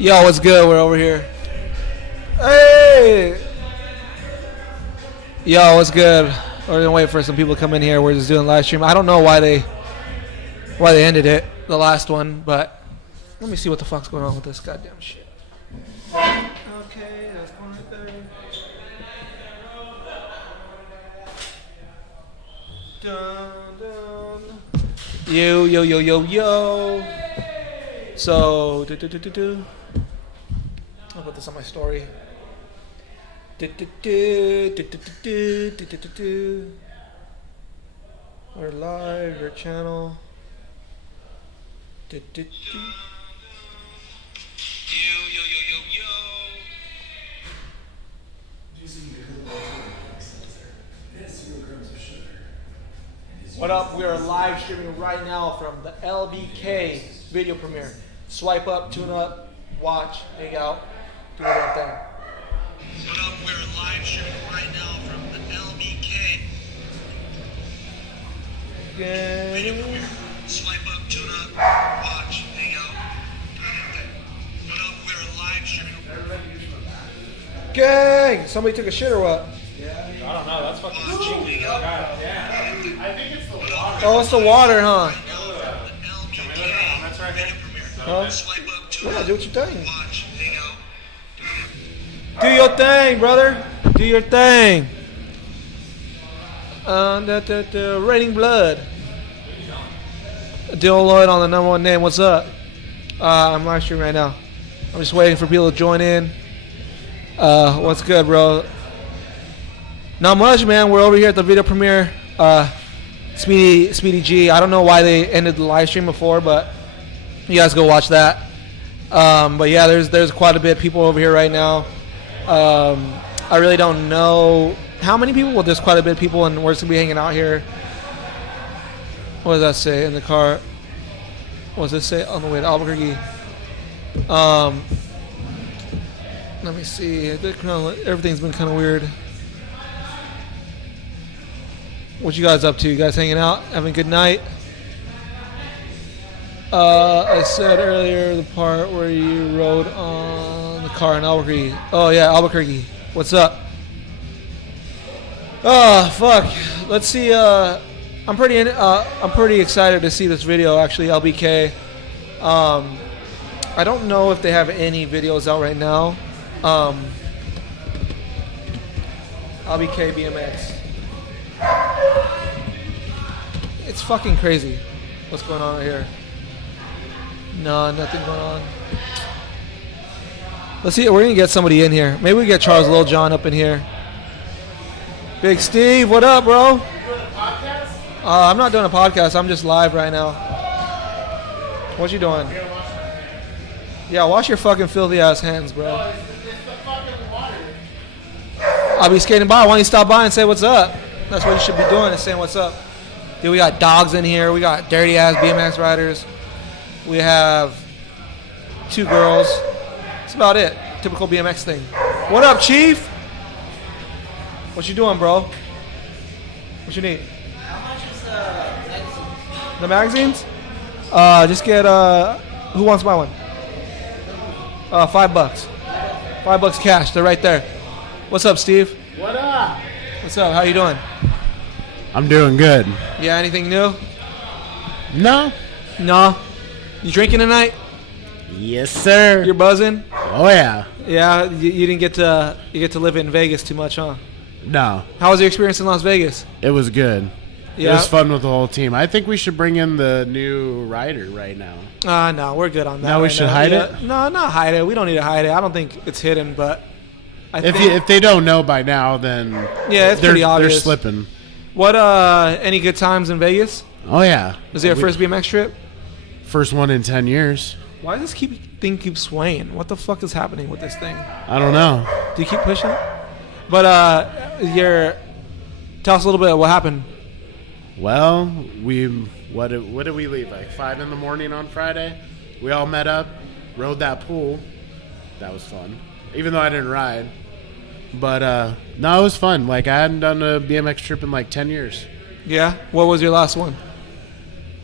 Yo, what's good? We're over here. Hey! Yo, what's good? We're gonna wait for some people to come in here. We're just doing live stream. I don't know why they ended it, the last one, but let me see what the fuck's going on with this goddamn shit. Okay, that's one right there. Dun, dun. Yo. So, I'll put this on my story. We're live, your channel. Yo. What up? We are live streaming right now from the LBK video premiere. Swipe up, tune up, watch, hang out, do the damn thing. What up? We're live streaming right now from the LBK video premiere. Swipe up, tune up, watch, hang out, do the damn thing. What up? We're live streaming. Gang! Somebody took a shit or what? Yeah. I don't know. That's fucking cheap. God damn. I think it's the water. Oh, it's the water, huh? That's right here. Huh? Yeah, do what you think. Do your thing, brother. Do your thing. Raining blood. Dylan Lloyd on the number one name. What's up? I'm live streaming right now. I'm just waiting for people to join in. What's good, bro? Not much, man. We're over here at the video premiere. Speedy G. I don't know why they ended the live stream before, but you guys go watch that. But yeah, there's quite a bit of people over here right now. I really don't know how many people. Well, there's quite a bit of people, and we're just gonna be hanging out here. What does that say in the car? What does it say on the way to Albuquerque? Let me see. Everything's been kind of weird. What you guys up to? You guys hanging out? Having a good night? I said earlier the part where you rode on the car in Albuquerque. Oh yeah, Albuquerque. What's up? Oh fuck. Let's see. I'm pretty excited to see this video. Actually, LBK. I don't know if they have any videos out right now. LBK BMX. It's fucking crazy what's going on right here. No, nothing going on. Let's see, we're gonna get somebody in here. Maybe we get Charles Lil John up in here. Big Steve, what up, bro? You doing a podcast? I'm not doing a podcast, I'm just live right now. What you doing? Yeah, wash your fucking filthy ass hands, bro. Oh, it's the fucking water. I'll be skating by. Why don't you stop by and say what's up? That's what you should be doing, is saying what's up. Dude, we got dogs in here. We got dirty ass BMX riders. We have 2 girls. That's about it. Typical BMX thing. What up, Chief? What you doing, bro? What you need? How much is the The magazines? magazines? Just get, who wants to buy one? $5. $5 cash. They're right there. What's up, Steve? What up? What's up? How you doing? I'm doing good. Yeah, anything new? No? No. You drinking tonight? Yes, sir. You're buzzing? Oh, yeah. Yeah, you didn't get to live in Vegas too much, huh? No. How was your experience in Las Vegas? It was good. Yeah. It was fun with the whole team. I think we should bring in the new rider right now. No, we're good on that. Now we right should now. hide Yeah. it? No, not hide it. We don't need to hide it. I don't think it's hidden, but If they don't know by now, then yeah, it's pretty obvious. They're slipping. What any good times in Vegas? Oh, yeah. Was it your first BMX trip? First one in 10 years. Why does this thing keep swaying? What the fuck is happening with this thing? I don't know. Do you keep pushing? But tell us a little bit of what happened. Well, what did we leave, like 5 in the morning on Friday? We all met up, rode that pool. That was fun. Even though I didn't ride. But, no, it was fun. Like, I hadn't done a BMX trip in like 10 years. Yeah? What was your last one?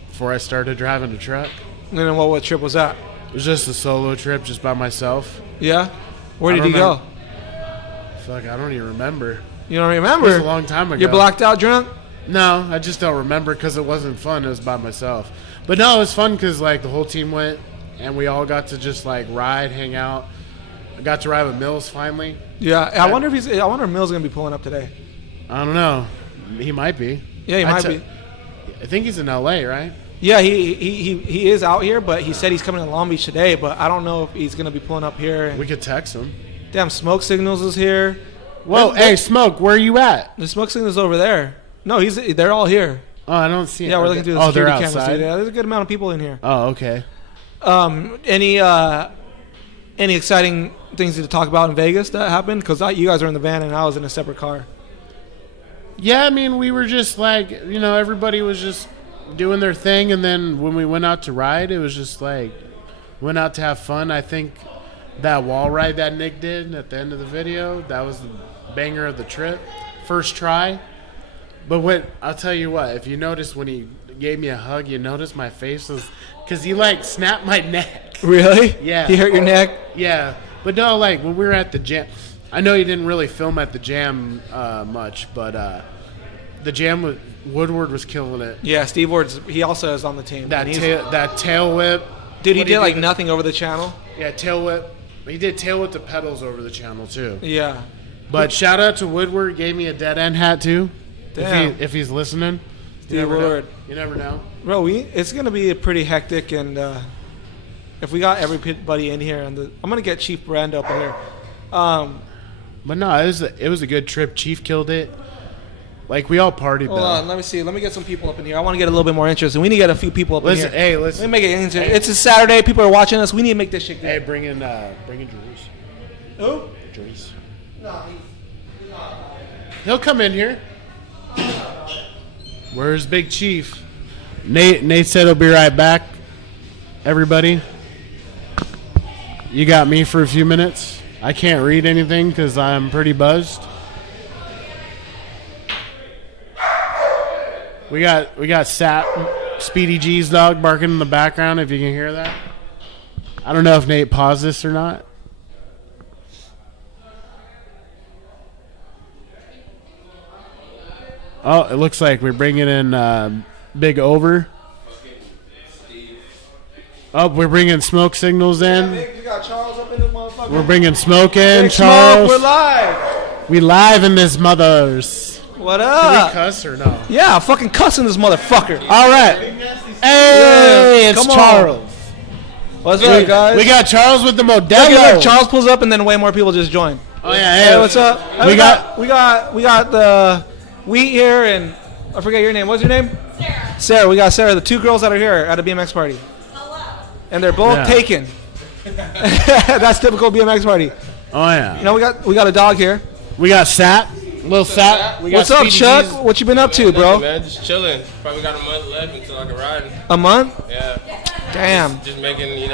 Before I started driving a truck. And then what trip was that? It was just a solo trip, just by myself. Yeah? Where did I you go? Fuck, I don't even remember. You don't remember? It was a long time ago. You're blacked out drunk? No, I just don't remember because it wasn't fun. It was by myself. But no, it was fun because like the whole team went and we all got to just like ride, hang out. I got to ride with Mills finally. Yeah. I wonder if Mill's gonna be pulling up today. I don't know. He might be. Yeah, he might be. I think he's in LA, right? Yeah, he is out here, but he said he's coming to Long Beach today. But I don't know if he's gonna be pulling up here. We could text him. Damn, Smoke Signals is here. Whoa, hey, Smoke, where are you at? The Smoke Signals over there. No, they're all here. Oh, I don't see it. Yeah, we're looking through the they're security cameras. outside? Yeah, there's a good amount of people in here. Oh, okay. Any exciting things to talk about in Vegas that happened? Because you guys were in the van and I was in a separate car. Yeah, I mean, we were just like, everybody was just doing their thing. And then when we went out to ride, it was just like, went out to have fun. I think that wall ride that Nick did at the end of the video, that was the banger of the trip. First try. But I'll tell you what, if you notice when he gave me a hug, you notice my face was, because he like snapped my neck. Really? Yeah. He hurt your neck? Yeah. But no, like when we were at the jam, I know you didn't really film at the jam much, but the jam, Woodward was killing it. Yeah, Steve Ward's, he also is on the team. That tail whip. Dude, he did like nothing over the channel. Yeah, tail whip. He did tail whip the pedals over the channel too. Yeah. But shout out to Woodward, gave me a dead end hat too. Damn. If he's listening. Steve Woodward. You never know. Bro, it's going to be pretty hectic, and if we got everybody in here, I'm going to get Chief Brand up in here. But no, it was a good trip. Chief killed it. Like, we all partied, Hold on, let me see. Let me get some people up in here. I want to get a little bit more interest, and we need to get a few people up in here. Hey, listen. Let me make it interesting. It's a Saturday. People are watching us. We need to make this shit good. Hey, bring in Drews. Who? Drews. No, He'll come in here. Where's Big Chief? Nate said he'll be right back. Everybody, you got me for a few minutes. I can't read anything because I'm pretty buzzed. We got Sap, Speedy G's dog barking in the background. If you can hear that, I don't know if Nate paused this or not. Oh, it looks like we're bringing in Big Over. Oh, we're bringing Smoke Signals in. You got Charles up in this motherfucker. We're bringing Smoke in. Big Charles. Smoke, we're live. We live in this mothers. What Can up? we cuss or no? Yeah, fucking cussing this motherfucker. All right. Hey, it's Come on. Charles. What's up, guys? We got Charles with the Look, Modelo. Charles pulls up, and then way more people just join. Oh yeah. Hey, what's up? Hey, We we got the Wheat here, and I forget your name. What's your name? Sarah. Sarah. We got Sarah. The two girls that are here at a BMX party, Hello. and they're both taken. That's typical BMX party. Oh yeah. You know, we got a dog here. We got Sap. Little Sap. We got What's up, Speedy Chuck? G's. What you been up to, bro? Man, just chilling. Probably got a month left until I can ride. A month? Yeah. Damn. Just making,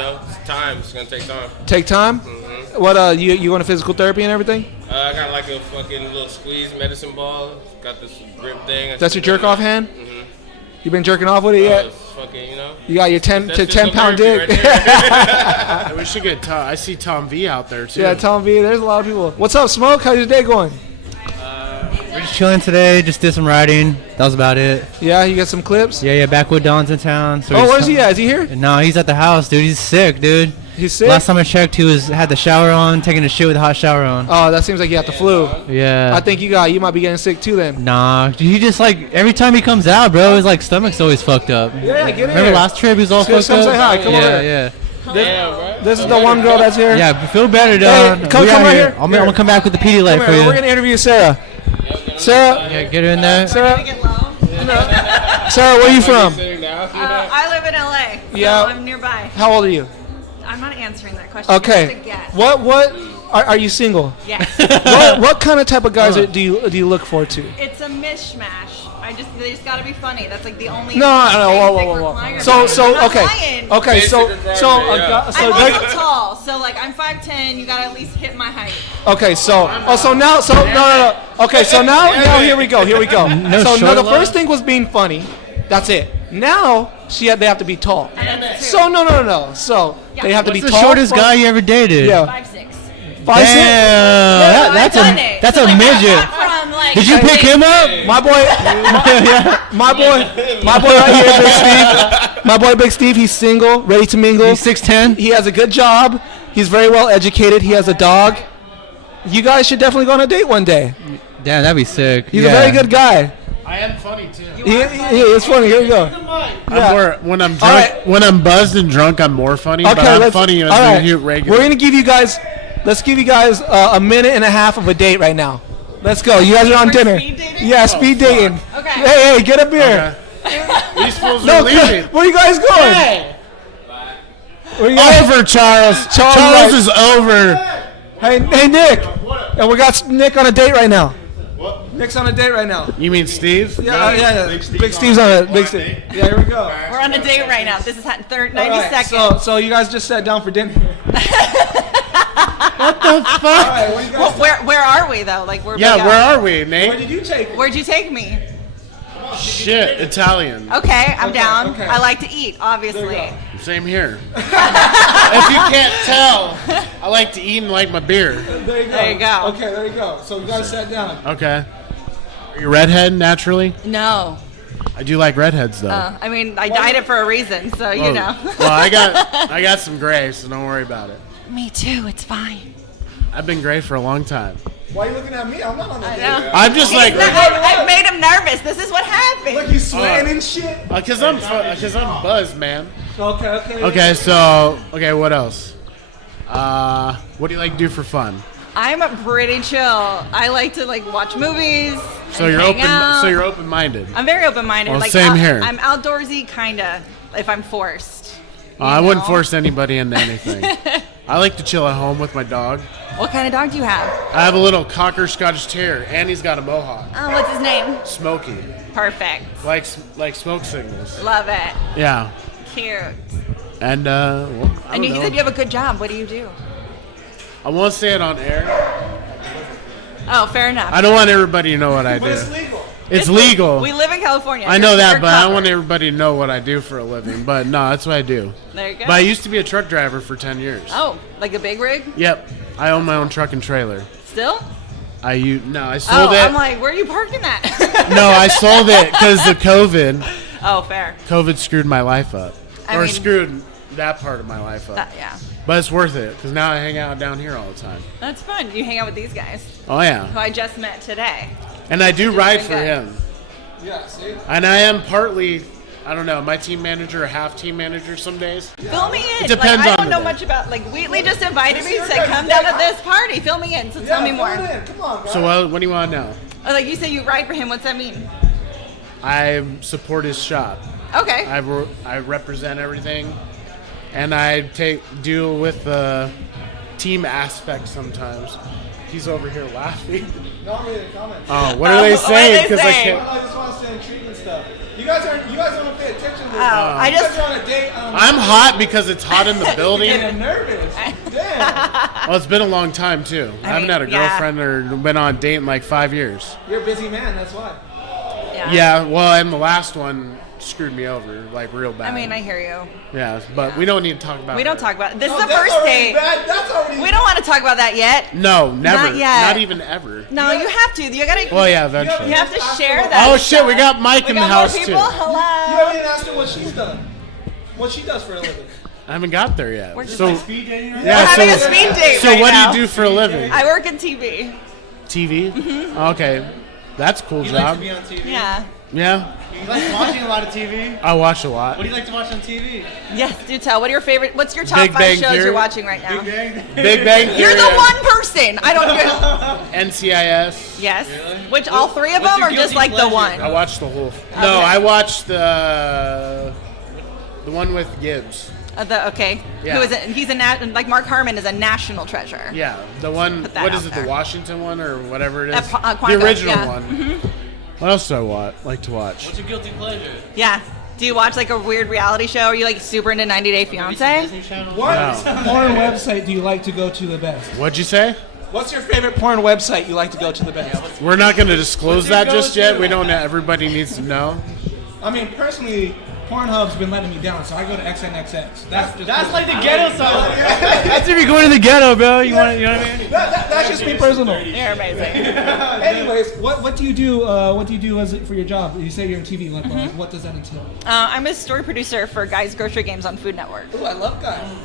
time. It's gonna take time. Take time. Mm-hmm. What? You going to physical therapy and everything? I got like a fucking little squeeze medicine ball. Got this grip thing. That's your jerk off hand? Mm-hmm. You been jerking off with it yet? It's fucking, You got your 10 That's to physical 10-pound therapy dick. right there. Hey, we should get Tom. I see Tom V out there too. Yeah, Tom V. There's a lot of people. What's up, Smoke? How's your day going? We're just chilling today. Just did some riding. That was about it. Yeah, you got some clips? Yeah. Backwood Don's in town. So Oh, where's he at? Is he here? No, he's at the house, dude. He's sick, dude. He's sick? Last time I checked, he had the shower on, taking a shit with a hot shower on. Oh, that seems like you got the flu. Yeah. I think you might be getting sick too then. Nah, he just every time he comes out, bro, his stomach's always fucked up. Yeah, get in Remember here. last trip he was all Let's fucked go up? say hi. Come over. Yeah. This is the one girl that's here. Yeah, feel better, Don. Hey, come We out right here. I'm gonna come back with the PD light Come for here. you. We're going to interview Sarah. Sarah, Yeah, get her in there. Sarah, Get low. Sarah, where are you from? I live in LA. So Yeah. I'm nearby. How old are you? I'm not answering that question. Okay. It's a guess. What are you single? Yes. What kind of type of guys do you look forward to? It's a mishmash. They just gotta be funny. That's like the only. No, whoa. basic requirement. So I'm not okay, lying. okay, so Basic so requirement, yeah. so I'm they- also tall, so like I'm 5'10". You gotta at least hit my height. okay, so no. Okay, so now here we go. So now short the love? first thing was being funny. That's it. Now they have to be tall. So no. So Yeah. they have to What's be the tall. shortest guy you ever dated? Yeah. 5'6". 5'6". Damn, that's a midget. From, like, Did you pick him up? My boy, my boy right here, Big Steve. My boy, Big Steve. He's single, ready to mingle. He's 6'10". He has a good job. He's very well educated. He has a dog. You guys should definitely go on a date one day. Damn, that'd be sick. He's a very good guy. I am funny too. It's funny. Here we go. I'm more, when I'm drunk, right. when I'm buzzed and drunk, I'm more funny. but I'm funny as a regular. We're gonna give you guys. Let's give you guys a minute and a half of a date right now. Let's go. You guys are on dinner. Speed dating? Yeah, speed dating. Okay. Hey, get a beer. Okay. These fools No, are leaving. where you guys going? Hey. Where you guys? Over, Charles. Charles Charles is over. Hey, Nick. And we got Nick on a date right now. What? Nick's on a date right now. You mean Steve? Yeah. Big Steve's on a Big Steve. Yeah, here we go. We're on a date right now. This is 90 Alright, seconds. So you guys just sat down for dinner. What the fuck? Alright, what you guys? Where are we though? Like where? Yeah, where are we, Where Nate? did you take? Where'd you take me? Shit, Italian. Okay, I'm Okay, down. okay. I like to eat, obviously. Same here. If you can't tell, I like to eat and like my beer. There you go. There you go. Okay, there you go. So you guys sat down. Okay. Are you redhead naturally? No. I do like redheads though. I mean, I dyed it for a reason, so you know. Well, I got some gray, so don't worry about it. Me too. It's fine. I've been gray for a long time. Why are you looking at me? I'm not on the I date. know. I'm just like, I made him nervous. This is what happened. Like you sweating and shit. because I'm buzzed, man. Okay. Okay, so what else? What do you like to do for fun? I'm pretty chill. I like to watch movies. So and you're hang open. out. So you're open-minded. I'm very open-minded. Well, same here. I'm outdoorsy, kinda, if I'm forced. I You wouldn't know? force anybody into anything. I like to chill at home with my dog. What kind of dog do you have? I have a little Cocker Scottish Terrier, and he's got a mohawk. Oh, what's his name? Smokey, Perfect. like smoke signals. Love it. Yeah, Cute. and And you don't know. said you have a good job. What do you do? I won't say it on air. Oh, fair enough. I don't want everybody to know what I do. But it's legal. It's legal. We live in California. I know You're that, but I don't covered. want everybody to know what I do for a living. But no, that's what I do. There you go. But I used to be a truck driver for 10 years. Oh, like a big rig? Yep, I own my own truck and trailer. Still? I Oh, sold it. I'm like, where are you parking that? No, I sold it because of COVID. Oh, fair. COVID screwed my life up, I or mean- screwed that part of my life up. Yeah. But it's worth it because now I hang out down here all the time. That's fun. You hang out with these guys Oh yeah, who I just met today. and I do ride doing for good. him, Yeah. See. and I am partly, I don't know, my team manager or half team manager some days. Fill me in. It depends I on don't the know day. much about. Wheatley just invited me, said come down to this party. Fill me in. So tell me more. Come on, guys. So what do you want to know? Oh, like you say, you ride for him. What's that mean? I support his shop. Okay. I represent everything, and I deal with the team aspect sometimes. He's over here laughing. No, I'm reading the comments. Oh, what are they saying? Because I saying? can't. I just want to say intriguing stuff. You guys don't pay attention to this. I You guys just- are on a date. I'm hot because it's hot in the building. getting nervous. Damn. Well, it's been a long time too. I haven't mean, had a yeah. girlfriend or been on a date in like 5 years. You're a busy man. That's why. Yeah, well, and the last one screwed me over like real bad. I mean, I hear you. yeah, but we don't need to talk about. We don't her. talk about this. No, is the that's first already date. Bad. That's already. We don't want to talk about that yet. No, never. Not yet. Not even ever. No, you have to. You gotta. Well, yeah, eventually. You have to share that. Oh shit, we got Mike We in the got house more too. people. You Hello. haven't even asked her what she's done. What she does for a living. I haven't got there yet. We're just so Speed dating right yeah, We're having so, a speed date so right what now. do you do for a living? I work in TV. TV. Mm-hmm. Okay, that's a cool He likes job. to be on TV. Yeah. Yeah, He likes watching a lot of TV. I watch a lot. What do you like to watch on TV? Yes. Do tell. What are your favorite? What's your top Big 5 Bang shows Theory. you're watching right now? Big Bang. Big Bang Theory. You're the one person. I don't. NCIS. Yes. Really? Which all 3 of What's them your are just guilty like the pleasure? one. I watched the whole. No, I watched the one with Gibbs. Okay. Yeah. Who is it? He's like Mark Harmon is a national treasure. Yeah, the one. Put that What is out it? there. The Washington one or whatever it is. Quantico, The original yeah. Mm-hmm. one. What else do I like to watch? What's your guilty pleasure? Yeah. Do you watch like a weird reality show? Are you like super into 90 Day Fiance? Disney Channel. What Wow. porn website do you like to go to the best? What'd you say? What's your favorite porn website you like to go to the best? We're not going to disclose What's your that just yet. go-to? We don't. Everybody needs to know. I mean, personally, Pornhub's been letting me down, so I go to XNXX. That's like the ghetto side. That's if you're going to the ghetto, bro. You know what I mean? That's just me personal. You're amazing. Anyways, what do you do? What do you do for your job? You say you're in TV. Like, what does that entail? I'm a story producer for Guy's Grocery Games on Food Network. Oh, I love Guy.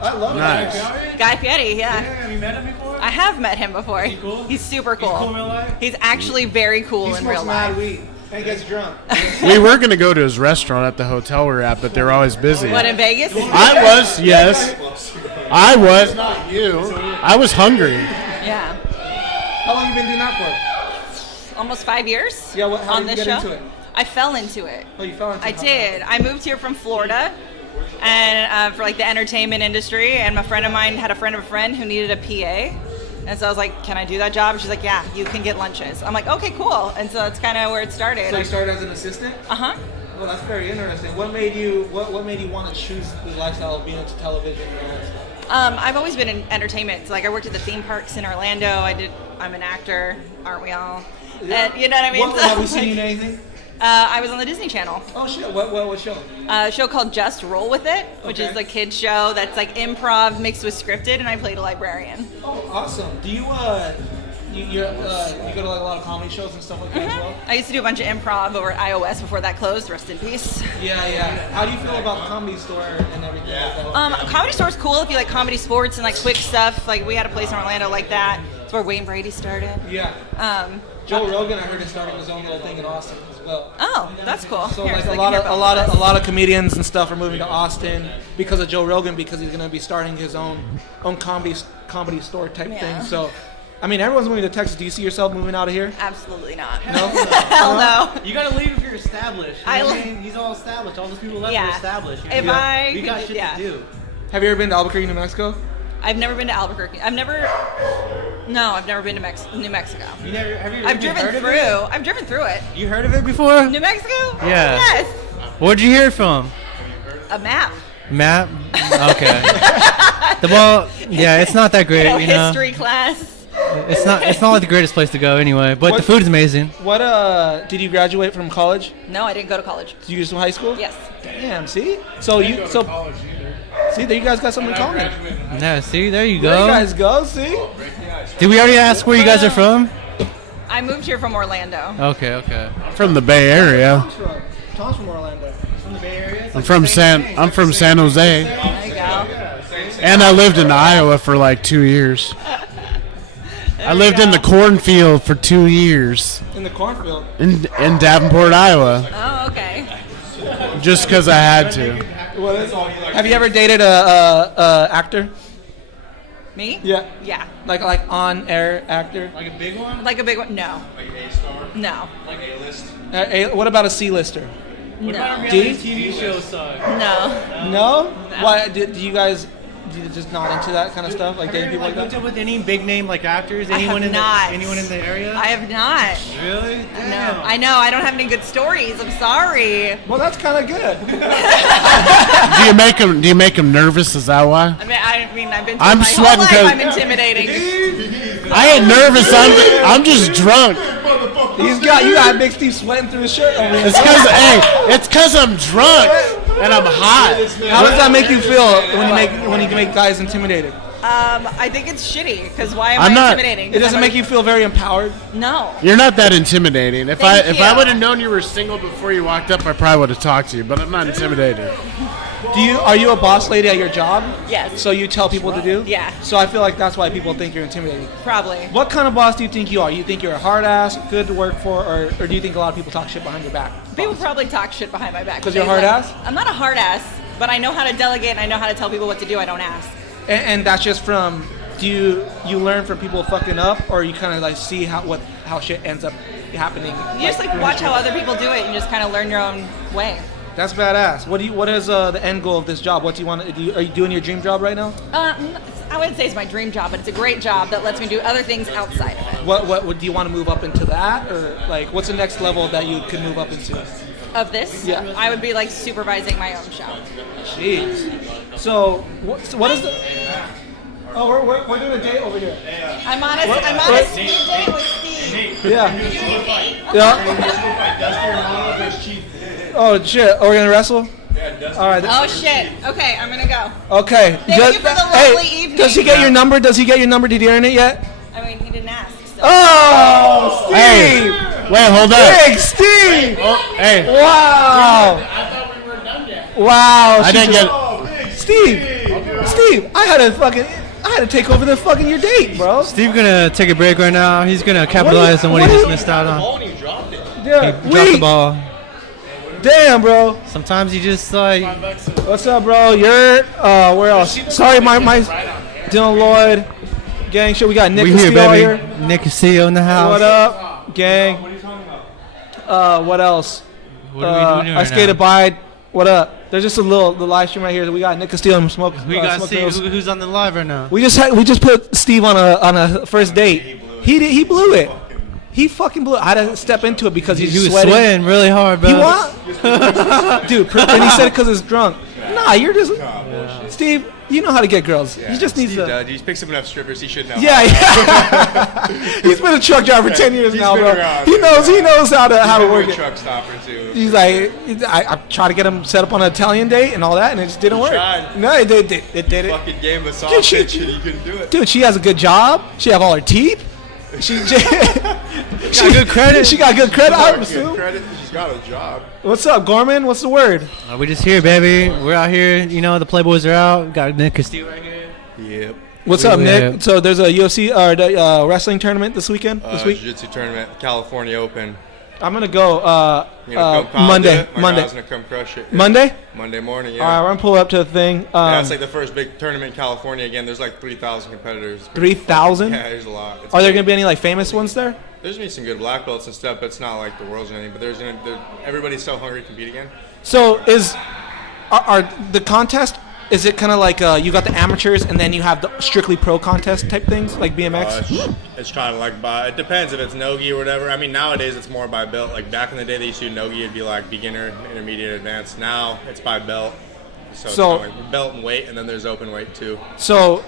I love Nice. Guy Fieri, yeah. Have you met him before? I have met him before. Is he cool? He's super cool. He's cool in real life? He's actually very cool in real life. weed and gets drunk. We were gonna go to his restaurant at the hotel we're at, but they're always busy. What, in Vegas? I was, yes. I was, not you. I was hungry. Yeah. How long you been doing that for? Almost 5 years. Yeah, how on did you this get show. into it? I fell into it. Oh, you fell into I it. did. I moved here from Florida, and for like the entertainment industry. And a friend of mine had a friend of a friend who needed a PA, and so I was like, "Can I do that job?" And she's like, "Yeah, you can get lunches." I'm like, "Okay, cool." And so that's kind of where it started. So you started as an assistant? Uh-huh. Well, that's very interesting. What made you want to choose the lifestyle of being into television? I've always been in entertainment. So, like, I worked at the theme parks in Orlando. I'm an actor, aren't we all? Yeah. And, you know what I mean? What, have we seen you in anything? I was on the Disney Channel. Oh shit! What show? A show called Just Roll With It, which Okay. is a kid's show that's like improv mixed with scripted, and I played a librarian. Oh, awesome. Do you you go to like a lot of comedy shows and stuff like that as well? I used to do a bunch of improv over at iOS before that closed. Rest in peace. Yeah. How do you feel about Comedy Store and everything like that? Comedy Store's cool if you like comedy, sports, and like quick stuff. Like we had a place in Orlando like that. It's where Wayne Brady started. Yeah. Joe Rogan, I heard, is starting his own little thing in Austin as well. Oh, that's cool. So Here, like so a they can hear lot both of us. comedians and stuff are moving to Austin because of Joe Rogan, because he's gonna be starting his own comedy store type Yeah. thing. So, I mean, everyone's moving to Texas. Do you see yourself moving out of here? Absolutely not. No. Hell no. You gotta leave if you're established. You I know what li- I mean? He's all established. All those people left Yeah. are established. If I we got could- shit yeah. to do. Have you ever been to Albuquerque, New Mexico? I've never been to Albuquerque. I've never been to New Mexico. You never, have you I've even driven heard of through. it? I've driven through it. You heard of it before? New Mexico? Yeah. Yes. Where'd you hear it from? A map. Matt? Okay. It's not that great, you know. History class. It's not like the greatest place to go anyway, but the food is amazing. What did you graduate from college? No, I didn't go to college. Did you go to high school? Yes. Damn. See. See, there you guys got something in common. Yeah, see, there you There you go. guys go. See. Did we already ask where you guys are from? I moved here from Orlando. Okay. From the Bay Area. Tom's from Orlando. From the Bay Area? I'm from San Jose, There you go. and I lived in Iowa for like 2 years. I lived in the cornfield for 2 years In the cornfield. in Davenport, Iowa, Oh, okay. just because I had to. Have you ever dated a actor? Me? Yeah. Yeah. Like on-air actor? Like a big one? Like a big one? No. Like A-star? No. Like A-list? What about a C-lister? What about a No. reality TV show side? No. No? Why? Do you guys just not into that kind of stuff? Like dating people like hooked that? up with any big name like actors? I Anyone have in not. anyone in the area? I have not. Really? No. I know. I don't have any good stories. I'm sorry. Well, that's kind of good. Do you make them nervous? Is that why? I mean, I've been told I'm my sweating whole life 'cause- I'm intimidating. I ain't nervous. I'm just drunk. You got Big Steve sweating through his shirt over here. It's cause I'm drunk and I'm hot. How does that make you feel when you make guys intimidated? I think it's shitty because why am I'm I not- intimidating? It doesn't make you feel very empowered. No. You're not that intimidating. If Thank I you. would have known you were single before you walked up, I probably would have talked to you. But I'm not intimidated. Are you a boss lady at your job? Yes. So you tell people to do? Yeah. So I feel like that's why people think you're intimidating. Probably. What kind of boss do you think you are? You think you're a hard ass, good to work for, or do you think a lot of people talk shit behind your back? People probably talk shit behind my back. 'Cause you're a They hard like- ass? I'm not a hard ass, but I know how to delegate and I know how to tell people what to do. I don't ask. And that's just from, do you learn from people fucking up, or you kind of like see how shit ends up happening? You just like watch how other people do it and just kind of learn your own way. That's badass. What is the end goal of this job? What do you want to do? Are you doing your dream job right now? I wouldn't say it's my dream job, but it's a great job that lets me do other things outside of it. What do you want to move up into that, or like what's the next level that you could move up into? Of this, Yeah. I would be like supervising my own show. Jeez. So what is the? Oh, we're doing a date over here. I'm on a speed date with Steve. Yeah. Yeah. Oh shit! Are we gonna wrestle? All right. Oh shit. Okay, I'm gonna go. Okay. Thank you for the lovely evening. Does he get your number? Does he get your number? Did he earn it yet? I mean, he didn't ask. So. Oh, Steve! Hey, wait, hold up. Big Steve! Oh, hey, I Wow! thought we weren't done yet. Wow! I didn't get. Steve, I had to take over your date, bro. Steve's gonna take a break right now. He's gonna capitalize on what he just missed out on. Oh, you dropped it. Yeah, He dropped the ball. Damn, bro. Sometimes you just like. What's up, bro? You're where else? Sorry, my Dylan Lloyd, gang. Shit, we got Nick We here, Castillo baby. here. Nick Castillo in the house. What up, gang? What are you talking about? What else? What are we doing I right skated now? by. What up? There's just the live stream right here. We got Nick Castillo and Smoke. We got Smoke Steve. Girls. Who's on the live right now? We just put Steve on a first date. He blew it. He fucking blew it. I had to step into it because He he's was sweating. really hard, bro. He want? Dude, and he said it because he's drunk. Nah, you're just Steve. You know how to get girls. Yeah, You just need Steve to. does. He picks up enough strippers. He should know. Yeah. He's been a truck driver for 10 years He's now, been bro. around. He knows how to He's work been a it. truck stopper too. He's like, I tried to get him set up on an Italian date and all that, and it just didn't work. tried. No, it did it. Fucking game of Dude, she- sausage and he couldn't do it. Dude, she has a good job. She have all her teeth. She got good credit. She got good credit, I would Good assume. credit. She's got a job. What's up, Gorman? What's the word? We just here, baby. We're out here. You know, the Playboys are out. We got Nick Castillo right here. Yep. What's Yeah. up, Nick? So there's a UFC or the wrestling tournament this weekend. This week. Jiu-jitsu tournament, California Open. I'm gonna go You gonna come Kyle Monday. do it? My Monday. guy's gonna come crush it. Yeah. Monday. Monday morning. Yeah. All right, we're gonna pull up to the thing. Yeah, it's like the first big tournament in California again. There's like 3,000 competitors. 3,000. Yeah, there's a lot. It's Are there big. gonna be any like famous ones there? There's gonna be some good black belts and stuff, but it's not like the world's or anything. But everybody's so hungry to compete again. So are the contest? Is it kind of like you got the amateurs and then you have the strictly pro contest type things like BMX? It's kind of like it depends if it's nogi or whatever. I mean, nowadays it's more by belt. Like back in the day, they used to do nogi. It'd be like beginner, intermediate, advanced. Now it's by belt. So, it's kinda like belt and weight, and then there's open weight too. So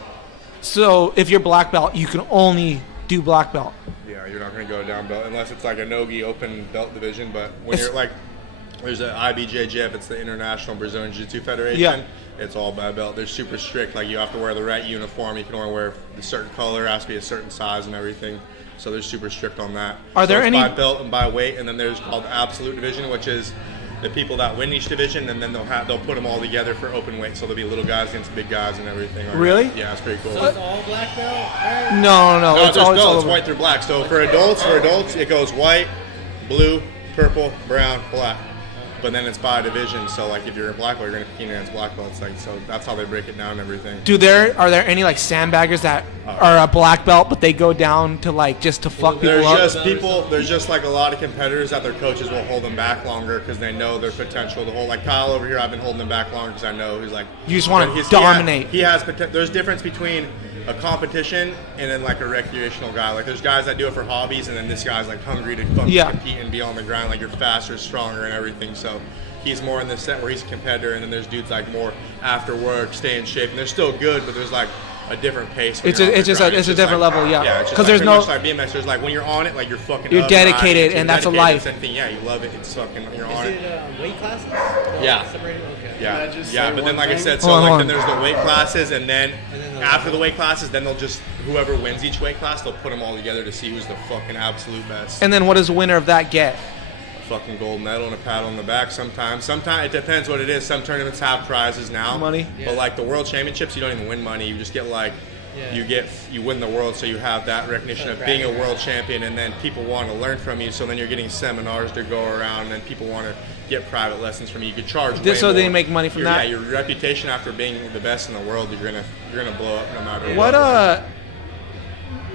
if you're black belt, you can only do black belt. Yeah, you're not gonna go down belt unless it's like a nogi open belt division. But when you're like, there's an IBJJF. It's the International Brazilian Jiu-Jitsu Federation. Yeah. It's all by belt. They're super strict. Like you have to wear the right uniform. You can only wear a certain color. It has to be a certain size and everything. So they're super strict on that. Are there it's any- by belt and by weight? And then there's called absolute division, which is the people that win each division, and then they'll put them all together for open weight. So there'll be little guys against big guys and everything. Like Really? that. Yeah, it's pretty cool. It's all black belt. No, No, it's all it's over. white through black. So for adults, it goes white, blue, purple, brown, black. But then it's by division. So like if you're a black belt, you're gonna compete against black belts. Like so that's how they break it down and everything. Are there any like sandbaggers that are a black belt but they go down to like just to fuck people up? There's just like a lot of competitors that their coaches will hold them back longer because they know their potential to hold. Like Kyle over here, I've been holding him back longer because I know he's like. You just wanna he's- dominate. He has there's difference between a competition and then like a recreational guy. Like there's guys that do it for hobbies, and then this guy's like hungry to fucking compete and be on the grind. Like you're faster, stronger, and everything. So he's more in the set where he's a competitor, and then there's dudes like more after work, stay in shape, and they're still good, but there's like a different pace. It's a different level, yeah. Yeah, it's just 'Cause like there's pretty no- much like BMX. There's like when you're on it, like you're fucking. You're up, dedicated, riding, and that's a dedicated, life. it's anything. Yeah, you love it. It's fucking. You're on Is it. it weight classes? Yeah. Separated? Okay. Yeah, Can I just yeah, say but then one like I thing? said, so Hold on, like hold then on. there's the weight classes, and then then after the weight classes, then they'll just whoever wins each weight class, they'll put them all together to see who's the fucking absolute best. And then what does the winner of that get? Fucking gold medal and a pat on the back. Sometimes it depends what it is. Some tournaments have prizes now, Money? but like the world championships, you don't even win money. You just get like. Yeah. You win the world, so you have that recognition of being a world champion, and then people want to learn from you. So then you're getting seminars to go around, and then people want to get private lessons from you. You could charge way So they more. make money from that? Yeah, your reputation after being the best in the world, you're gonna blow up no matter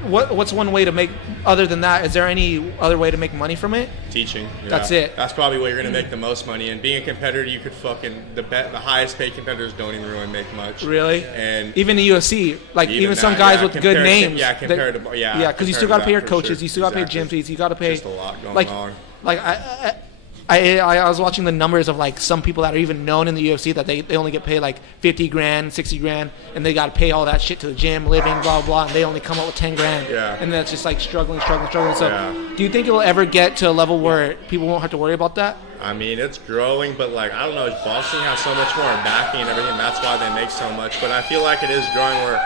What's one way to make other than that? Is there any other way to make money from it? Teaching. Yeah. That's it. That's probably where you're gonna make the most money. And being a competitor, you could fucking the highest paid competitors don't even really make much. Really? And even the UFC, like even some that, guys yeah, with good compared to- names. yeah, compared to- yeah, yeah, because you still compared got to to pay your that, for coaches, sure. you still got to pay Exactly. gym fees, you got to pay. Just a lot going like, on. Like I was watching the numbers of like some people that are even known in the UFC that they only get paid like 50 grand, 60 grand, and they got to pay all that shit to the gym, living, blah blah, and they only come up with 10 grand. Yeah. And that's just like struggling. So, Yeah. do you think it will ever get to a level where people won't have to worry about that? I mean, it's growing, but like I don't know, Boston has so much more backing and everything. That's why they make so much. But I feel like it is growing where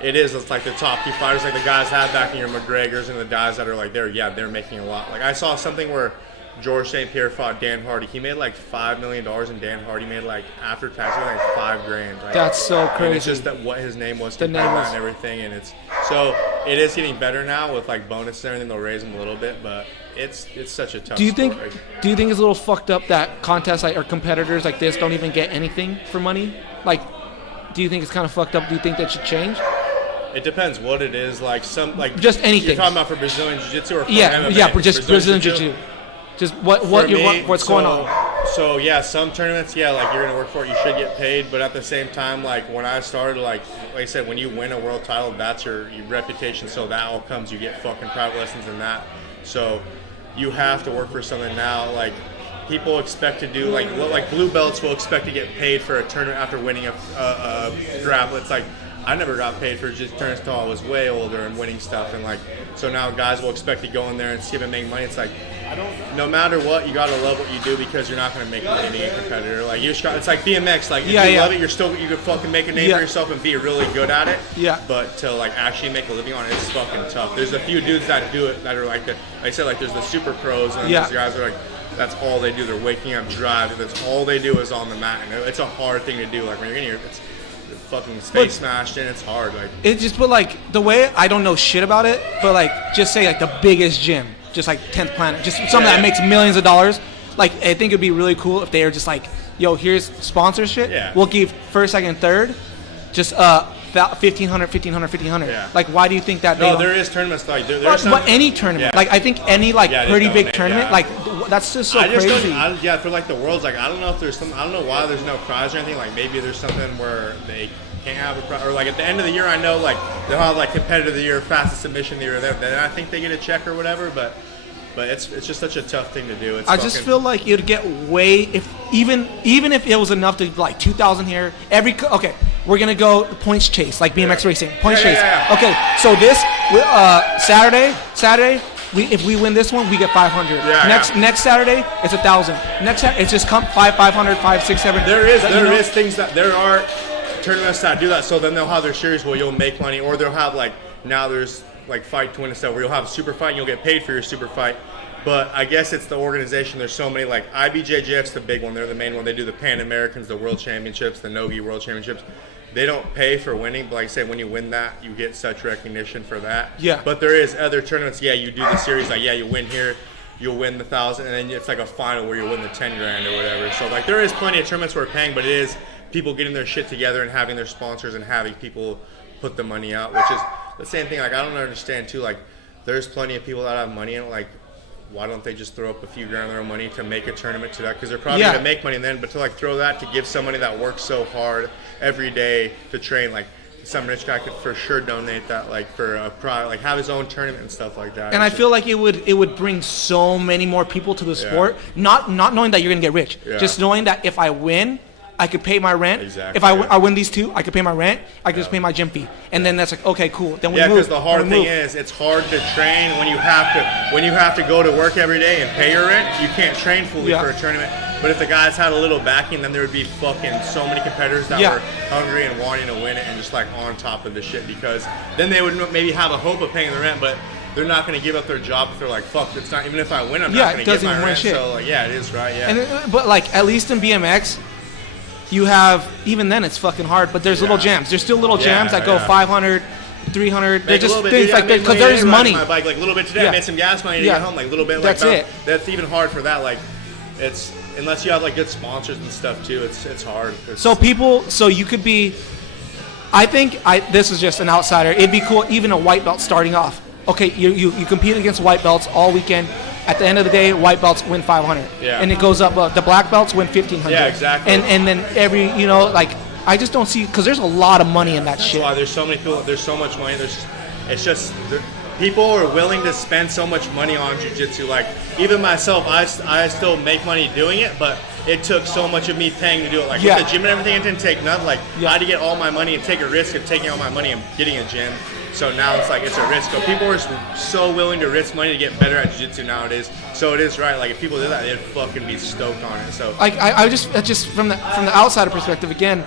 it's like the top 2 fighters, like the guys have backing your McGregors and the guys that are like they're making a lot. Like I saw something where George St. Pierre fought Dan Hardy. He made like $5 million, and Dan Hardy made like after tax like $5,000. Like, That's so crazy. And it's just that what his name was, the name was, and everything, and it is getting better now with like bonuses and everything. They'll raise them a little bit, but it's such a tough. Do you think sport. it's a little fucked up that contests like or competitors like this don't even get anything for money? Like, do you think it's kind of fucked up? Do you think that should change? It depends what it is. Like just anything. You're talking about for Brazilian Jiu-Jitsu or for MMA? Yeah, for just Brazilian Jiu-Jitsu. Just what's going on? So yeah, some tournaments, like you're gonna work for it, you should get paid. But at the same time, like when I started, like I said, when you win a world title, that's your reputation. So that all comes. You get fucking private lessons in that. So you have to work for something now. Like people expect to do like blue belts will expect to get paid for a tournament after winning a grapple. It's like I never got paid for just tournaments until I was way older and winning stuff, and like so now guys will expect to go in there and see if it make money. It's like no matter what, you gotta love what you do because you're not gonna make money being a competitor. Like it's like BMX. Like if you love it, you can fucking make a name for yourself and be really good at it. Yeah. But to like actually make a living on it, it's fucking tough. There's a few dudes that do it that are like I said, like there's the super pros and there's guys that are like that's all they do. They're waking up, driving. That's all they do is on the mat. And it's a hard thing to do. Like when you're in here, it's fucking space smashed in. It's hard. Like it just, but like the way I don't know shit about it, but like just say like the biggest gym, just like 10th Planet, just something that makes millions of dollars. Like I think it'd be really cool if they were just like, yo, here's sponsorship. Yeah. We'll give first, second, third, just $1,500. Yeah. Like why do you think that? No, there is tournaments like there's some, but any tournament. Yeah. Like I think any like pretty big tournament. Like that's just so crazy. For like the worlds, like I don't know if there's some. I don't know why there's no prize or anything. Like maybe there's something where they can't have a prize, or like at the end of the year, I know like they'll have like competitor of the year, fastest submission of the year. Then I think they get a check or whatever. But it's just such a tough thing to do. I just feel like it'd get way even if it was enough to like 2,000 here. We're gonna go points chase like BMX racing points chase. Yeah. Okay, so this Saturday. If we win this one, we get 500. Next Saturday, it's 1,000. Next Saturday, it's just 500, 5, 6, 7. There are tournaments that do that. So then they'll have their series where you'll make money, or they'll have like now there's like Fight Twin and stuff where you'll have a super fight and you'll get paid for your super fight. But I guess it's the organization. There's so many, like IBJJF's the big one. They're the main one. They do the Pan Americans, the World Championships, the Nogi World Championships. They don't pay for winning, but like I say, when you win that, you get such recognition for that. Yeah. But there is other tournaments. Yeah, you do the series. Like, you win here, you'll win the 1,000, and then it's like a final where you win the 10 grand or whatever. So like there is plenty of tournaments where we're paying, but it is people getting their shit together and having their sponsors and having people put the money out, which is the same thing. Like I don't understand too. Like there's plenty of people that have money and like. Why don't they just throw up a few grand of their own money to make a tournament to that? Because they're probably going to make money then, but to like throw that to give somebody that works so hard every day to train, like some rich guy could for sure donate that, like for a product, like have his own tournament and stuff like that. And I feel like it would bring so many more people to the sport, not knowing that you're going to get rich, just knowing that if I win, I could pay my rent. Exactly. If I win these two, I could pay my rent. I could just pay my gym fee, and then that's like okay, cool. Then we move. Because the hard thing is, it's hard to train when you have to go to work every day and pay your rent. You can't train fully for a tournament. But if the guys had a little backing, then there would be fucking so many competitors that were hungry and wanting to win it and just like on top of the shit. Because then they would maybe have a hope of paying the rent, but they're not going to give up their job if they're like, fuck, it's not. Even if I win, I'm not going to get my rent. Shit. So like, it is right. Yeah. And but like at least in BMX. You have, even then it's fucking hard, but there's little jams. There's still little jams that go 500, 300. They're just things like that because there's money. My bike, like a little bit today, I made some gas money to get home, like a little bit. That's it. That's even hard for that. Like, it's unless you have like good sponsors and stuff too. It's hard. So you could be. I think this is just an outsider. It'd be cool, even a white belt starting off. Okay, you compete against white belts all weekend. At the end of the day, white belts win 500, and it goes up. The black belts win 1,500. Yeah, exactly. And then every like I just don't see because there's a lot of money in that shit. That's why there's so many people. There's so much money. It's just people are willing to spend so much money on jiu-jitsu. Like, even myself, I still make money doing it, but it took so much of me paying to do it. Like, with the gym and everything, it didn't take nothing. Like, I had to get all my money and take a risk of taking all my money and getting a gym. So now it's like, it's a risk. So people are so willing to risk money to get better at jiu-jitsu nowadays. So it is right. Like, if people did that, they'd fucking be stoked on it. So I just from the outsider perspective, again,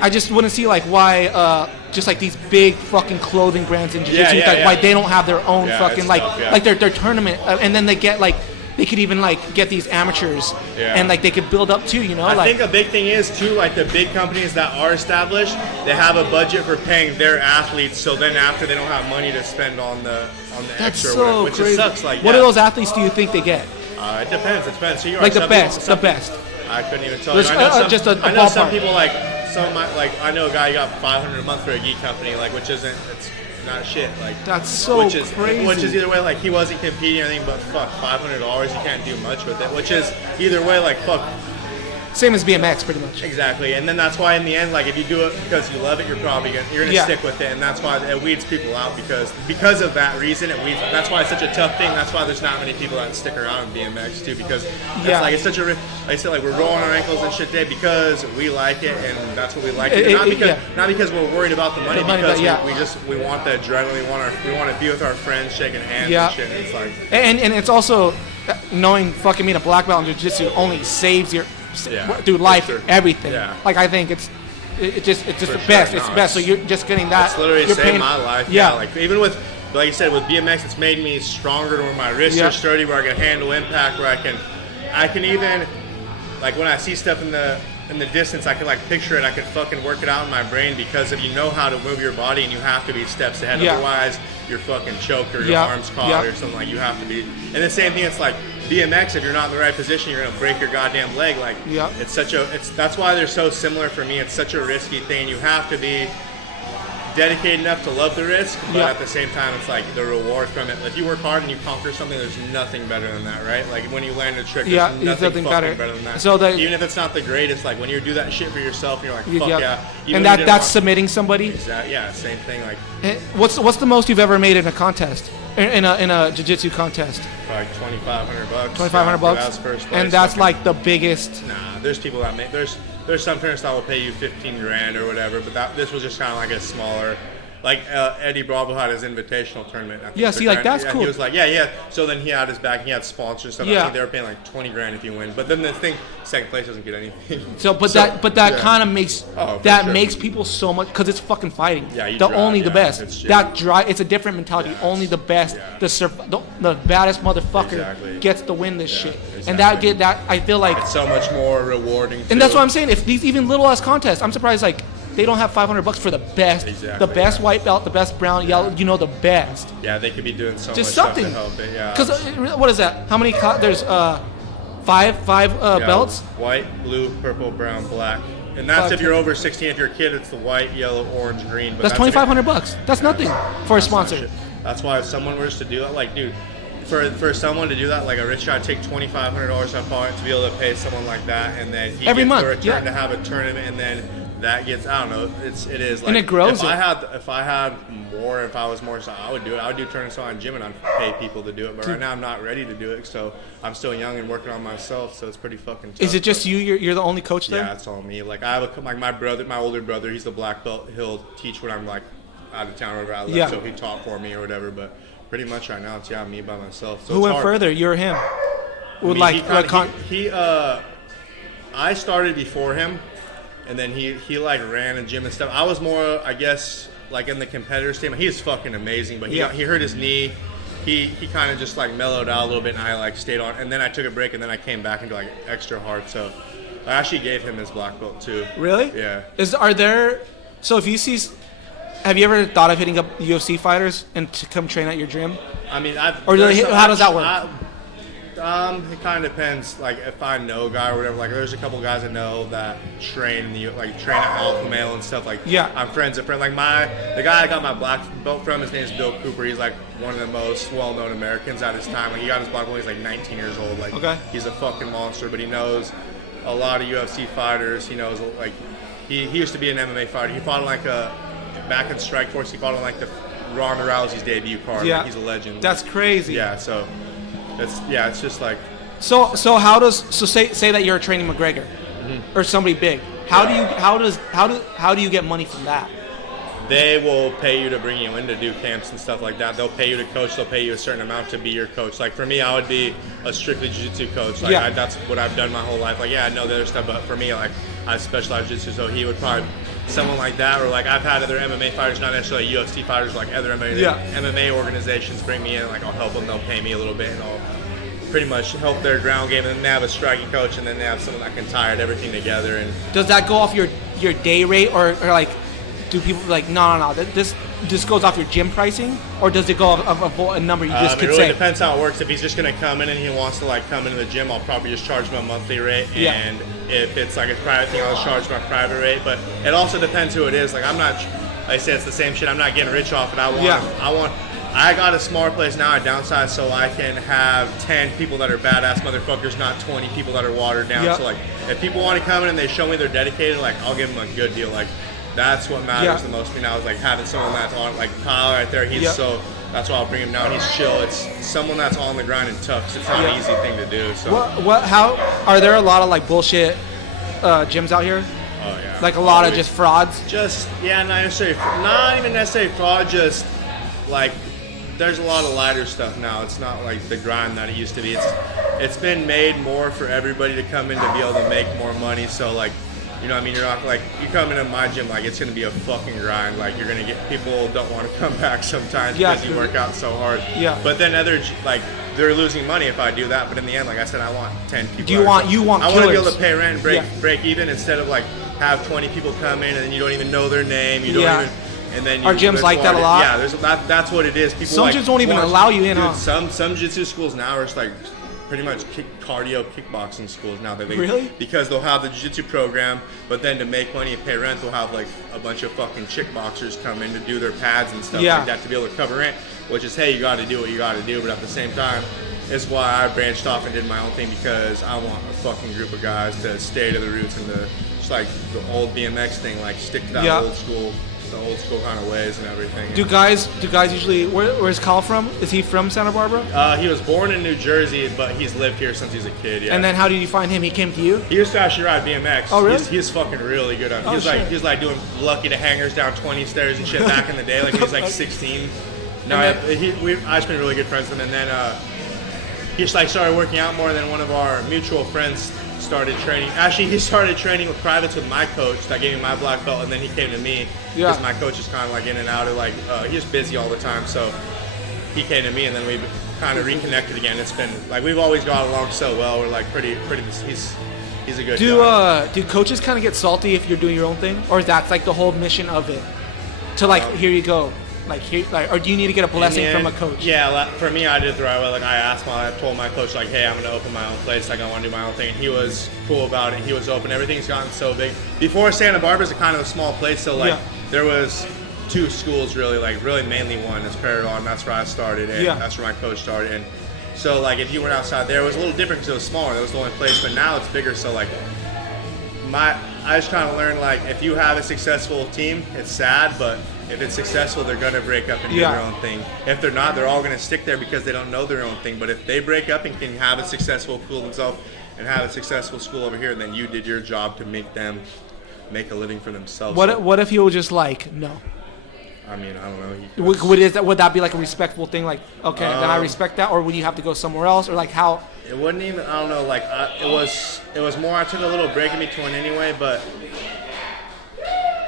I just wouldn't see like why just like these big fucking clothing brands in jiu-jitsu, why they don't have their own fucking like their tournament, and then they get like they could even like get these amateurs and like they could build up too, you know. I think a big thing is too, like the big companies that are established, they have a budget for paying their athletes, so then after they don't have money to spend on the that's extra, so which crazy. Sucks. Like, what of those athletes do you think they get? It depends. So you're like right, the best. I couldn't even tell you. I know some people like I know a guy who got $500 a month for a gi company, like it's not shit. Like that's so crazy. Which is either way, like he wasn't competing or anything, but fuck, $500 you can't do much with it. Which is either way, like fuck. Same as BMX, pretty much. Exactly, and then that's why in the end, like if you do it because you love it, you're gonna stick with it, and that's why it weeds people out because of that reason. It weeds. That's why it's such a tough thing. That's why there's not many people that stick around in BMX too, because it's such a. Like I said, like we're rolling our ankles and shit today because we like it, and that's what we like. Not because we're worried about the money, because we want the adrenaline. We want to be with our friends, shaking hands and shit. And it's like and it's also knowing fucking being a black belt in jiu-jitsu only saves your. Through life, everything. Like I think it's just the best. It's the best. So you're just getting that. It's literally saved my life. Like even with, like you said, with BMX, it's made me stronger to where my wrists are sturdy, where I can handle impact, where I can even, like when I see stuff in the distance, I can like picture it. I can fucking work it out in my brain because if you know how to move your body and you have to be steps ahead, otherwise you're fucking choked or your arms caught or something. Like you have to be. And the same thing, it's like BMX. If you're not in the right position, you're gonna break your goddamn leg. Like that's why they're so similar for me. It's such a risky thing. You have to be dedicated enough to love the risk, but at the same time, it's like the reward from it. If you work hard and you conquer something, there's nothing better than that, right? Like when you land a trick, there's nothing better than that. So even if it's not the greatest, like when you do that shit for yourself, and you're like, fuck yeah. And that's submitting somebody. Exactly. Yeah, same thing. Like, what's the most you've ever made in a contest? In a jiu-jitsu contest? Like $2,500. $2,500, and that's like the biggest. Nah, there's people that make there's some tournaments that will pay you $15,000 or whatever, but this was just kind of like a smaller. Like Eddie Bravo had his invitational tournament. That's cool. He was like, So then he had his back. He had sponsors and stuff. I think they were paying like $20,000 if you win. But then the thing, second place doesn't get anything. That kind of makes makes people so much because it's fucking fighting. The best. It's a different mentality. Only the best. The baddest motherfucker gets to win this shit. Exactly. And I feel like it's so much more rewarding. And that's what I'm saying. If these even little ass contests, I'm surprised like. They don't have $500 for the best, the best white belt, the best brown, yellow. You know, the best. Yeah, they could be doing so just much something. Stuff to help it. Yeah. Because what is that? How many? There's five belts. White, blue, purple, brown, black. And that's if you're over 16. If you're a kid, it's the white, yellow, orange, green. But that's $2,500. That's nothing for a sponsor. That's why if someone were to do that, like, dude, for someone to do that, like a rich guy, take $2,500 off pocket to be able to pay someone like that, and then he every gets month the return to have a tournament, and then. That gets, I don't know, it is like, and it grows. If I had more, if I was more, so I would do it. I would do tournaments on the gym and I'd pay people to do it. But right now I'm not ready to do it, so I'm still young and working on myself. So it's pretty fucking tough. Is it just you? You're the only coach there? Yeah, it's all me. Like I have my older brother. He's the black belt. He'll teach when I'm like out of town or whatever I live. So he taught for me or whatever. But pretty much right now it's me by myself. So who went further? You or him? I started before him. And then he like ran a gym and stuff. I was more, I guess, like in the competitor state. He was fucking amazing, but he hurt his knee. He kind of just like mellowed out a little bit, and I like stayed on. And then I took a break, and then I came back into like extra hard. So I actually gave him his black belt too. Really? Yeah. So if you see, have you ever thought of hitting up UFC fighters and to come train at your gym? I mean, how does that work? It kind of depends. Like if I know a guy or whatever. Like there's a couple guys I know that train at Alpha Male and stuff. Like I'm friends with friends. Like the guy I got my black belt from, his name's Bill Cooper. He's like one of the most well-known Americans at his time. Like he got his black belt. He's like 19 years old. Like he's a fucking monster. But he knows a lot of UFC fighters. He knows like he used to be an MMA fighter. He fought in like back in Strikeforce. He fought in like the Ronda Rousey's debut card. Yeah. Like, he's a legend. That's crazy. Yeah, so it's just like So say that you're training McGregor or somebody big. How do you get money from that? they will pay you to bring you in to do camps and stuff like that. They'll pay you to coach. They'll pay you a certain amount to be your coach. Like for me, I would be a strictly jiu-jitsu coach. Like that's what I've done my whole life. Like I know the other stuff, but for me, like I specialize in jiu-jitsu. So he would probably someone like that, or like I've had other MMA fighters, not necessarily UFC fighters, like other MMA organizations bring me in. Like I'll help them. They'll pay me a little bit, and I'll pretty much help their ground game. And then they have a striking coach, and then they have someone that can tie everything together. And does that go off your day rate, or like do people like no this goes off your gym pricing, or does it go off a number you just could say? It really say? depends how it works. If he's just going to come in and he wants to like come into the gym, I'll probably just charge him a monthly rate. And if it's like a private thing, I'll charge my private rate. But it also depends who it is. Like I'm not, like I say it's the same shit. I'm not getting rich off it. I got a smaller place now. I downsized so I can have 10 people that are badass motherfuckers, not 20 people that are watered down. So like, if people want to come in and they show me they're dedicated, like I'll give them a good deal. Like that's what matters the most to me now is like having someone that's on, like Kyle right there. He's so that's why I'll bring him down. He's chill. It's someone that's on the grind and tough. 'Cause it's not an easy thing to do. So how are there a lot of like bullshit gyms out here? Oh yeah. Like a lot of just frauds. Not even necessarily fraud. Just like. There's a lot of lighter stuff now. It's not like the grind that it used to be. It's been made more for everybody to come in to be able to make more money. So like, you know what I mean? You're not like, you come into my gym, like it's going to be a fucking grind. Like you're going to get, people don't want to come back sometimes because you work out so hard. Yeah. But then like they're losing money if I do that. But in the end, like I said, I want 10 people. I want to be able to pay rent and break even instead of like have 20 people come in and then you don't even know their name. You don't even. And then our gyms like that a lot. Yeah, that's what it is. People some gyms don't even allow you in. Dude, some jiu-jitsu schools now are just like pretty much cardio kickboxing schools now. Really? Because they'll have the jiu-jitsu program, but then to make money and pay rent, they'll have like a bunch of fucking chick boxers come in to do their pads and stuff like that to be able to cover rent. Which is, hey, you got to do what you got to do, but at the same time, it's why I branched off and did my own thing because I want a fucking group of guys to stay to the roots and to just like the old BMX thing, like stick to that old school kind of ways and everything. Do guys usually? Where's Kyle from? Is he from Santa Barbara? He was born in New Jersey, but he's lived here since he's a kid. Yeah. And then how did you find him? He came to you? He used to actually ride BMX. Oh really? He's fucking really good at it. He's like doing lucky to hangers down 20 stairs and shit back in the day. Like he was like 16. No, I just been really good friends with him, and then he just like started working out more. And then one of our mutual friends started training. Actually, he started training with privates with my coach that gave me my black belt, and then he came to me because my coach is kind of like in and out of like he's busy all the time. So he came to me, and then we kind of reconnected again. It's been like we've always got along so well. We're like pretty. He's a good guy. Do coaches kind of get salty if you're doing your own thing, or is that like the whole mission of it? To like here you go. Like here, or do you need to get a blessing from a coach? Yeah, for me, I did it the right way. Like I told my coach, like, hey, I'm gonna open my own place. Like I want to do my own thing. And he was cool about it. He was open. Everything's gotten so big. Before Santa Barbara's a kind of a small place, so like there was 2 schools really, like really mainly one is Paragon. That's where I started, and that's where my coach started. And so like if you went outside there, it was a little different because it was smaller. That was the only place. But now it's bigger. So like I just kind of learned like if you have a successful team, it's sad, but if it's successful, they're going to break up and do their own thing. If they're not, they're all going to stick there because they don't know their own thing. But if they break up and can have a successful school themselves and have a successful school over here, then you did your job to make them make a living for themselves. What if you were just like, no? I mean, I don't Would know. that be like a respectful thing? Like, okay, then I respect that, or would you have to go somewhere else, or like how? It wouldn't even. I don't know. Like it was more. I took a little break in between anyway, but.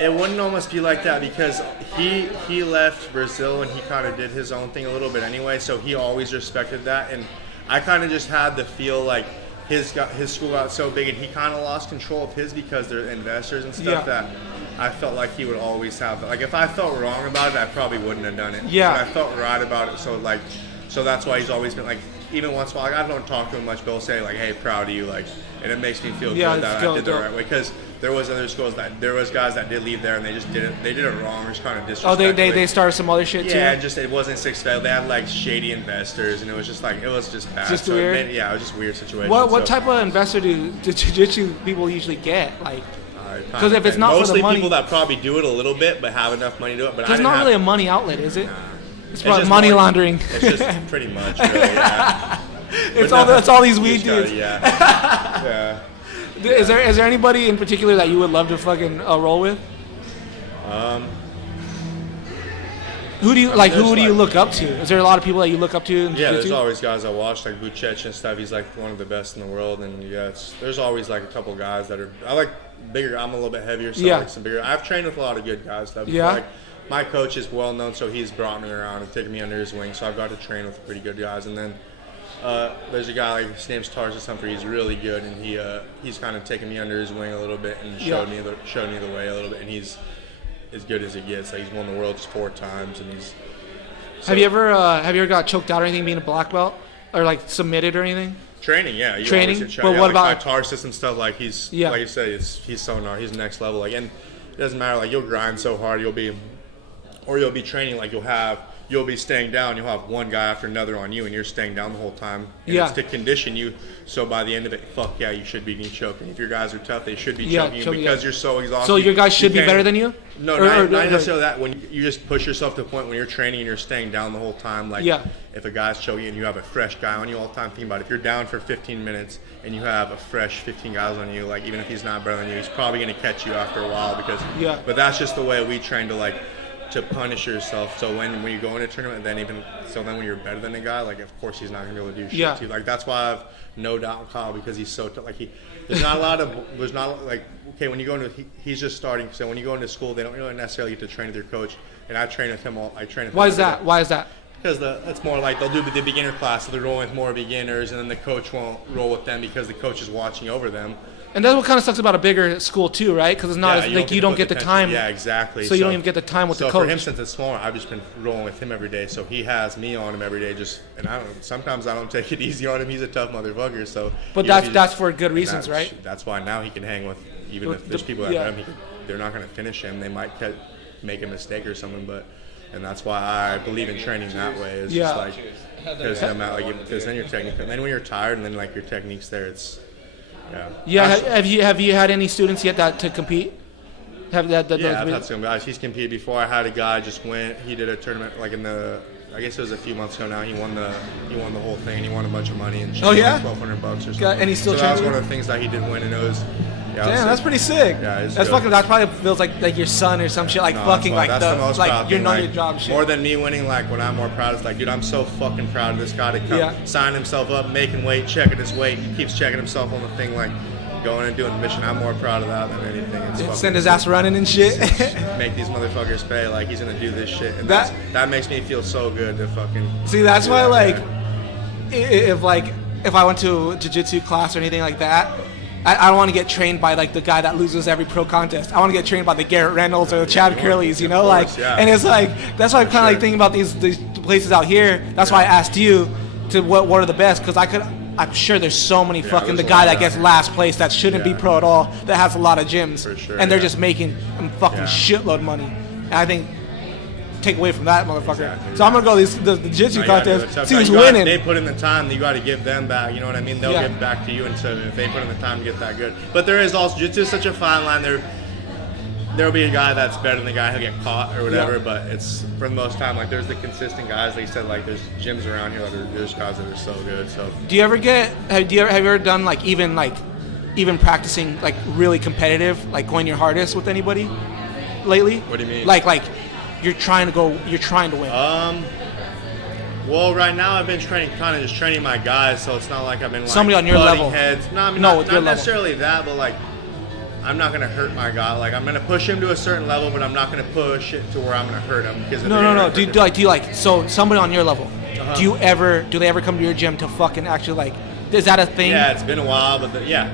It wouldn't almost be like that because he left Brazil and he kind of did his own thing a little bit anyway, so he always respected that. And I kind of just had the feel like his school got so big and he kind of lost control of his because they're investors and stuff that I felt like he would always have that. Like if I felt wrong about it, I probably wouldn't have done it. Yeah. But I felt right about it, so that's why he's always been like, even once in a while, like I don't talk to him much, but he'll say like, hey, proud of you, like, and it makes me feel good that I did the right way because. There was guys that did leave there and they did it wrong or just kind of disrespectful. Oh, they started some other shit too? Yeah, it wasn't successful. They had like shady investors and it was just bad. Just so weird? It was just a weird situation. What type of investor do jiu-jitsu people usually get? Like, because if it's not mostly for the money, people that probably do it a little bit but have enough money to do it. But it's not really a money outlet, is it? Nah. It's about money laundering. It's just pretty much, really, yeah. It's all these weed dudes. Yeah. Is there anybody in particular that you would love to fucking roll with? Who do you like? Who do you look up to? Is there a lot of people that you look up to in Yeah, jiu-jitsu? there's always guys I watch, like Buchech and stuff. He's like one of the best in the world, and there's always like a couple guys that are. I like bigger. I'm a little bit heavier, so I like some bigger. I've trained with a lot of good guys though. Yeah. Like, my coach is well known, so he's brought me around and taken me under his wing. So I've got to train with pretty good guys, and then there's a guy like his name's Tarsus Humphrey. He's really good, and he's kind of taken me under his wing a little bit and showed me the way a little bit, and he's as good as it gets. Like, he's won the world 4 times, and he's. So, have you ever got choked out or anything being a black belt or like submitted or anything? Training, yeah. Training? But what about like Tarsus and stuff? Like, he's like you said, he's so gnarly. He's next level. Like, and it doesn't matter. Like, you'll grind so hard, you'll be training. Like, you'll be staying down. You'll have one guy after another on you, and you're staying down the whole time. And it's to condition you. So by the end of it, fuck yeah, you should be getting choked. And if your guys are tough, they should be choking you because you're so exhausted. So your guys should be better than you? No, not necessarily that. When you just push yourself to the point when you're training and you're staying down the whole time. Like, if a guy's choking and you have a fresh guy on you all the time, think about it. If you're down for 15 minutes and you have a fresh 15 guys on you, like, even if he's not better than you, he's probably going to catch you after a while because. But that's just the way we train to punish yourself. So when you go in a tournament, then when you're better than a guy, like, of course he's not gonna be able to do shit to you. Like, that's why I've no doubt in Kyle, because he's so when you go into he's just starting. So when you go into school, they don't really necessarily get to train with your coach, and I train with him Why is that? Because it's more like they'll do the beginner class, so they're rolling with more beginners, and then the coach won't roll with them because the coach is watching over them. And that's what kind of sucks about a bigger school too, right? Because it's not you don't get the time. Yeah, exactly. So you don't even get the time with the coach. So for him, since it's smaller, I've just been rolling with him every day. So he has me on him every day. Sometimes I don't take it easy on him. He's a tough motherfucker. So. But that's for good reasons, right? That's why now he can hang with even if there's people that they're not going to finish him. They might make a mistake or something, and that's why I believe in training that way. It's just like because then your technique, and then when you're tired, and then like your technique's there, it's. Have you had any students yet that to compete? I've had some guys. He's competed before. I had a guy just went. He did a tournament like I guess it was a few months ago now. He won the whole thing. He won a bunch of money and $1,200 or something. And he's still that was one of the things that he did win, and it was. Damn, that's pretty sick. Yeah, that's fucking. That probably feels like your son or some shit. Like fucking like that's the most proud you thing, know your job shit. More than me winning, like what I'm more proud is like, dude, I'm so fucking proud of this guy to come sign himself up, making weight, checking his weight. He keeps checking himself on the thing, like going and doing the mission. I'm more proud of that than anything. Send his ass running and shit. Make these motherfuckers pay. Like, he's gonna do this shit, and that makes me feel so good to fucking. See, that's why if I went to a jiu-jitsu class or anything like that. I don't want to get trained by like the guy that loses every pro contest. I want to get trained by the Garrett Reynolds or the Chad Curleys, you know, and it's like that's why I'm kind of like thinking about these places out here. That's why I asked you to what are the best, because I'm sure there's so many fucking the guy that gets last place that shouldn't be pro at all that has a lot of gyms, and they're just making a fucking shitload of money. And I think take away from that motherfucker. Exactly, so I'm gonna go the jiu-jitsu contest. See who's winning. They put in the time. You got to give them back. You know what I mean? They'll give back to you, and so if they put in the time to get that good. But there is also jiu-jitsu is such a fine line. There'll be a guy that's better than the guy who'll get caught or whatever. But it's for the most time like there's the consistent guys. Like you said, like there's gyms around here. Like there's guys that are so good. So do you ever have you ever done like even practicing like really competitive, like going your hardest with anybody lately? What do you mean? Like. You're trying to win. Well, right now I've been training my guys, so it's not like I've been like somebody on your level. Heads. No, not necessarily that, but like I'm not gonna hurt my guy. Like I'm gonna push him to a certain level, but I'm not gonna push it to where I'm gonna hurt him. Because no. Do you like so somebody on your level? Do they ever come to your gym to fucking actually like? Is that a thing? Yeah, it's been a while, but Do you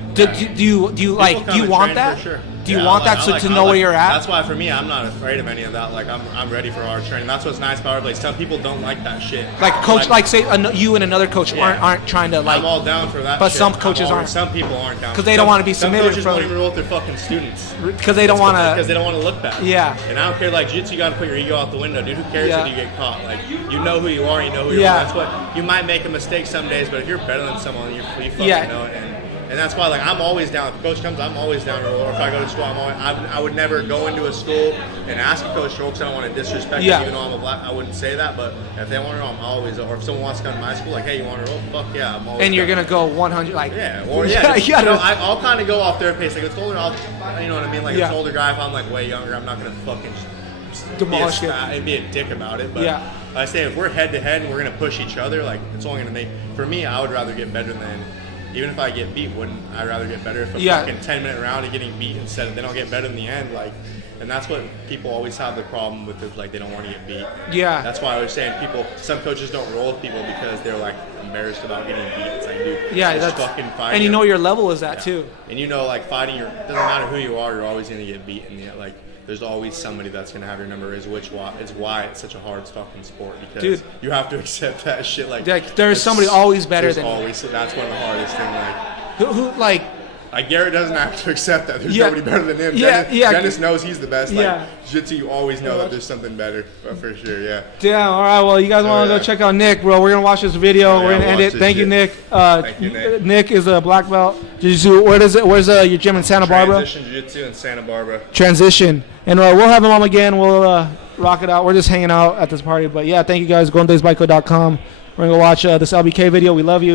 want that? For sure. Do you want that to know where you're at? That's why for me, I'm not afraid of any of that. Like I'm ready for hard training. That's what's nice about our place. Some people don't like that shit. Like coach, like say you and another coach aren't trying to like. I'm all down for that. But shit. some coaches aren't. Some people aren't down. Because they don't want to be submitted. Some coaches won't even roll with their fucking students. Because they don't want to. Because they don't want to look bad. Yeah. And I don't care. Like jiu-jitsu, you got to put your ego out the window, dude. Who cares if you get caught? Like you know who you are. You know who you are. That's what you might make a mistake some days, but if you're better than someone, you fucking know it. And that's why, like, I'm always down. If the coach comes, I'm always down to roll. Or if I go to school, I would never go into a school and ask a coach to roll because I don't want to disrespect them, even though I'm a black. I wouldn't say that, but if they want to roll, I'm always. Or if someone wants to come to my school, like, hey, you want to roll? Fuck yeah, I'm always. And you're gonna go 100, like. Yeah, or yeah, just, I'll kind of go off their pace. Like, if it's older, you know what I mean? Like, if it's an older guy, if I'm like way younger, I'm not gonna fucking demolish it and be a dick about it. But I say if we're head to head and we're gonna push each other, like, it's only gonna make. For me, I would rather get better than. Even if I get beat, wouldn't I rather get better if a fucking 10-minute round of getting beat instead of then I'll get better in the end, like, and that's what people always have the problem with is like they don't want to get beat. Yeah. That's why I was saying some coaches don't roll with people because they're like embarrassed about getting beat. It's like, dude, that's fucking fighting. And you know your level is that too. And you know, like fighting, doesn't matter who you are, you're always gonna get beat, and like. There's always somebody that's gonna have your number. Is why it's such a hard fucking sport because you have to accept that shit. Like there's somebody always better than always. That's one of the hardest things. Like who like Garrett doesn't have to accept that. There's nobody better than him. Dennis knows he's the best. Like jiu-jitsu, you always know that there's something better for sure. Yeah. Damn. All right. Well, you guys want to go check out Nick, bro? We're gonna watch this video. We're gonna end it. Thank you, Nick. Thank you, Nick. Nick is a black belt jiu-jitsu. Where's your gym in Santa Barbara? Transition Jiu-Jitsu in Santa Barbara. Transition. And we'll have him on again. We'll rock it out. We're just hanging out at this party. But yeah, thank you guys. GoldenDaysBikeCo.com. We're gonna go watch this LBK video. We love you.